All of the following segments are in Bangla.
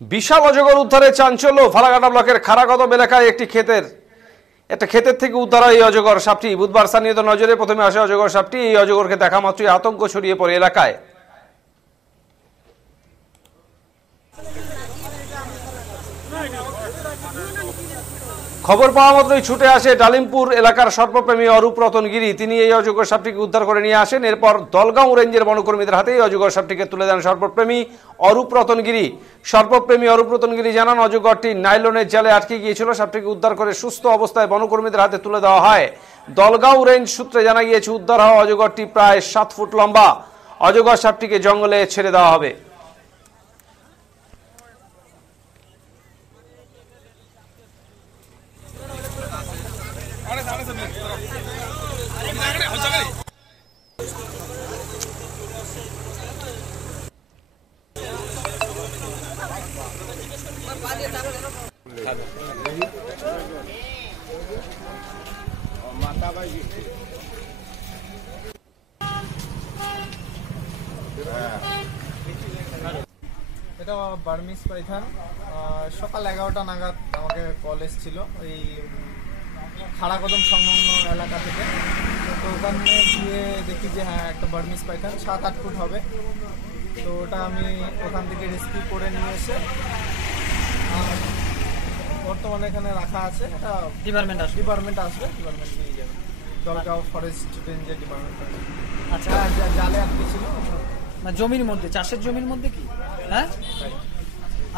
বিশাল অজগর উদ্ধারে চাঞ্চল্য। ফালাকাটা ব্লকের খারাকদম এলাকায় একটা ক্ষেতের থেকে উদ্ধার হয় এই অজগর সাপটি। বুধবার স্থানীয়দের নজরে প্রথমে আসে অজগর সাপটি। এই অজগরকে দেখা মাত্রই আতঙ্ক ছড়িয়ে পড়ে এলাকায়। খবর পাওয়া মাত্রই ছুটে আসে ডালিমপুর এলাকার সর্পপ্রেমী অরূপ রতনগিরি। তিনি এই অজগর সাপটিকে উদ্ধার করে নিয়ে আসেন। এরপর দলগাঁও রেঞ্জের বনকর্মীদের হাতে এই অজগর সাপটিকে তুলে দেন সর্পপ্রেমী অরূপ রতনগিরি। সর্পপ্রেমী অরূপ রতনগিরি জানান, অজগরটি নাইলনের জালে আটকে গিয়েছিল। সাপটিকে উদ্ধার করে সুস্থ অবস্থায় বনকর্মীদের হাতে তুলে দেওয়া হয়। দলগাঁও রেঞ্জ সূত্রে জানা গিয়েছে, উদ্ধার হওয়া অজগরটি প্রায় 7 ফুট লম্বা। অজগর সাপটিকে জঙ্গলে ছেড়ে দেওয়া হবে। এটা বার্মিস পাইথন। সকাল 11টা নাগাদ আমাকে কল এসেছিল এই খাড়াকদম সংলগ্ন এলাকা থেকে। তো ওখানে গিয়ে দেখি যে হ্যাঁ, একটা বার্মিস পাইথন 7-8 ফুট হবে। তো ওটা আমি ওখান থেকে রেস্কিউ করে নিয়ে এসে বর্তমানে এখানে রাখা আছে। এটা ডিপার্টমেন্ট আসবে, ডিপার্টমেন্ট নিয়ে যাবে। দলগাঁও ফরেস্ট রেঞ্জের ডিপার্টমেন্ট। আচ্ছা, জালে আটকে ছিল জমির মধ্যে, চাষের জমির মধ্যে কি? হ্যাঁ,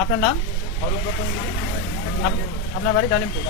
আপনার নাম? অরূপ রতনগিরি। আপনার বাড়ি ডালিমপুর।